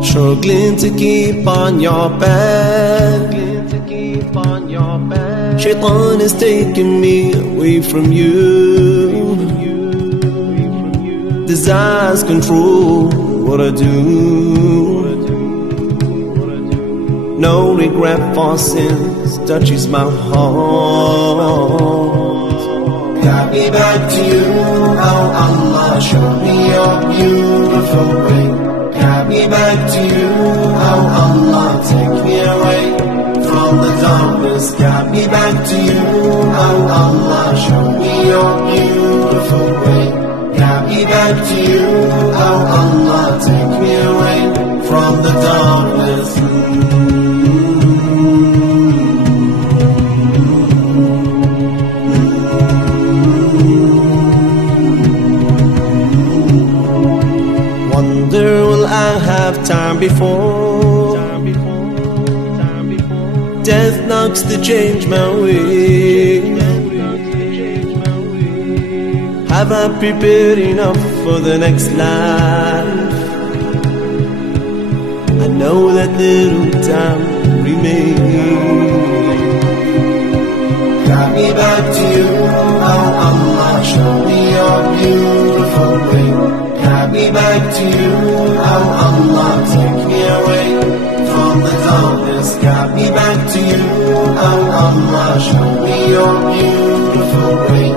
Struggling to keep on your back. Shaitan is taking me away from you. Desires control what I do. No regret for sins touches my heart. Got me back to you, oh Allah, show me your beautiful way. Got me back to you, oh Allah, take me away from the darkness. Got me back to you, oh Allah, show me your beautiful way. Got me back to you, oh Allah, take me away from the darkness. Wonder will I have time before death knocks to change my way. Have I prepared enough for the next life? I know that little time remains. Got me back to you, oh Allah, show me your beautiful way. Got me back to you, oh Allah, take me away from the darkness. Got me back to you, oh Allah, show me your beautiful way.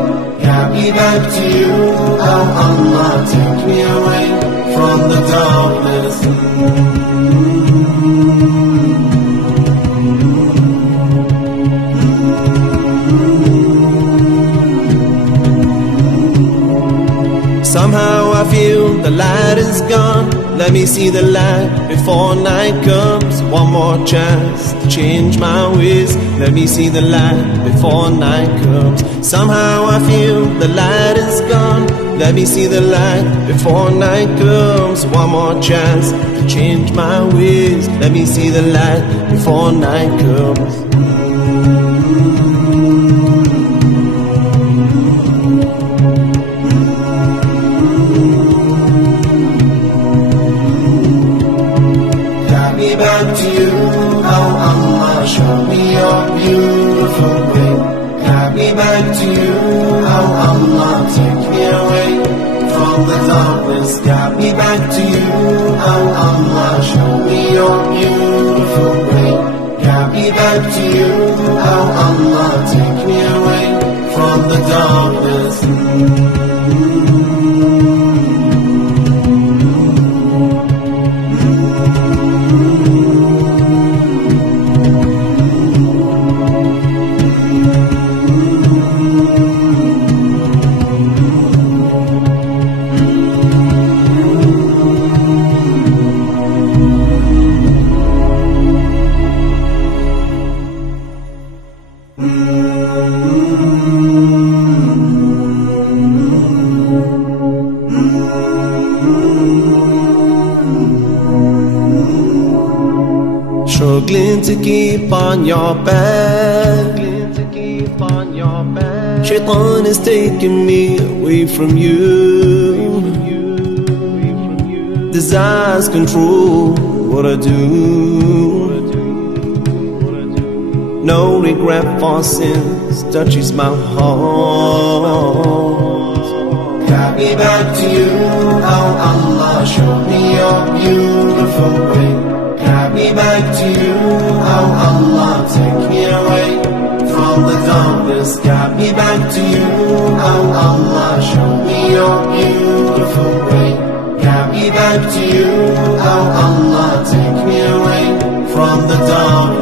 Got me back to you, oh Allah, take me away from the darkness. Somehow I feel the light is gone. Let me see the light before night comes. One more chance to change my ways. Let me see the light before night comes. Somehow I feel the light is gone. Let me see the light before night comes. One more chance to change my ways. Let me see the light before night comes. Back to you, oh Allah, show me your beautiful way. Got me back to you, oh Allah, take me away from the darkness. Got me back to you, oh Allah, show me your beautiful way. Got me back to you, oh Allah, take me away from the darkness. Struggling to keep on your back. Shaitan is taking me away from you. Desires control what I do. No regret for sins touches my heart. Got me back to you, oh Allah, show me your beautiful way. Got me back to you, oh Allah, take me away from the darkness. Got me back to you, oh Allah, show me your beautiful way. Got me back to you, oh Allah, take me away from the darkness.